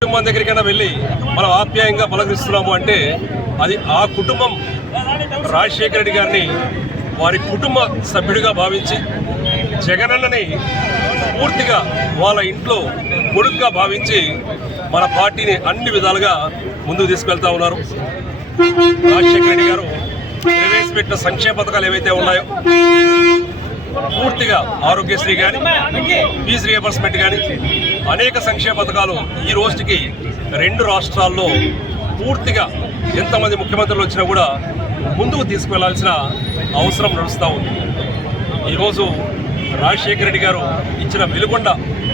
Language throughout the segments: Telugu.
కుటుంబం దగ్గరికైనా వెళ్ళి మనం ఆప్యాయంగా పలకరిస్తున్నాము అంటే అది ఆ కుటుంబం రాజశేఖర రెడ్డి గారిని వారి కుటుంబ సభ్యుడిగా భావించి జగనన్నని పూర్తిగా వాళ్ళ ఇంట్లో కొడుకుగా భావించి మన పార్టీని అన్ని విధాలుగా ముందుకు తీసుకెళ్తా ఉన్నారు. రాజశేఖర రెడ్డి గారు ప్రవేశపెట్టిన సంక్షేమ పథకాలు ఏవైతే ఉన్నాయో పూర్తిగా ఆరోగ్యశ్రీ కానీ ఫీజు రియంబర్స్మెంట్ కానీ అనేక సంక్షేమ పథకాలు ఈ రోజుకి 2 రాష్ట్రాల్లో పూర్తిగా ఎంతమంది ముఖ్యమంత్రులు వచ్చినా కూడా ముందుకు తీసుకువెళ్లాల్సిన అవసరం నడుస్తూ ఉంది. ఈరోజు రాజశేఖర రెడ్డి గారు ఇచ్చిన వెలుగొండ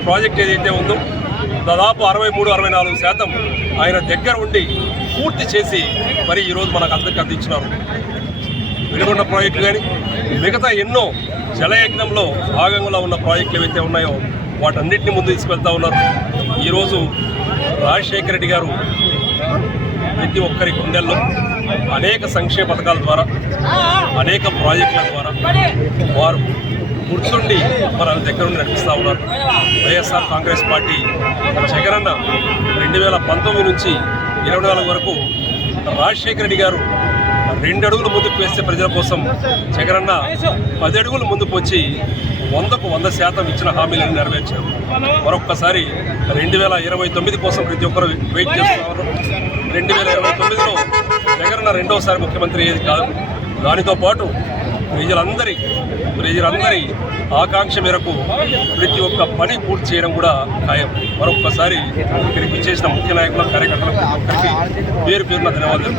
ప్రాజెక్ట్ ఏదైతే ఉందో దాదాపు 63-64% ఆయన దగ్గర ఉండి పూర్తి చేసి మరి ఈరోజు మనకు అందరికీ అందించినారు. వెలుగొండ ప్రాజెక్టు కానీ మిగతా ఎన్నో జలయజ్ఞంలో భాగంగా ఉన్న ప్రాజెక్టులు ఏవైతే ఉన్నాయో వాటన్నిటిని ముందు తీసుకెళ్తా ఉన్నారు. ఈరోజు రాజశేఖర రెడ్డి గారు ప్రతి ఒక్కరి గుండెల్లో అనేక సంక్షేమ పథకాల ద్వారా అనేక ప్రాజెక్టుల ద్వారా వారు గుర్తుండి మన దగ్గర ఉండి నడిపిస్తూ ఉన్నారు. వైఎస్ఆర్ కాంగ్రెస్ పార్టీ జగనన్న 2019 నుంచి 24 వరకు రాజశేఖర రెడ్డి గారు 2 అడుగులు ముందుకు వేస్తే ప్రజల కోసం జగనన్న 10 అడుగులు ముందుకు వచ్చి 100కు 100% ఇచ్చిన హామీలను నెరవేర్చారు. మరొక్కసారి 2029 కోసం ప్రతి ఒక్కరు వెయిట్ చేస్తున్నారు. 2029లో జగనన్న రెండోసారి ముఖ్యమంత్రి అయ్యేది కాదు. దానితో పాటు ప్రజలందరి ఆకాంక్ష మేరకు ప్రతి ఒక్క పని పూర్తి చేయడం కూడా ఖాయం. మరొక్కసారి ఇక్కడికి విచ్చేసిన ముఖ్య నాయకుల కార్యకర్తలకు ఒక్కరికి పేరున ధన్యవాదాలు.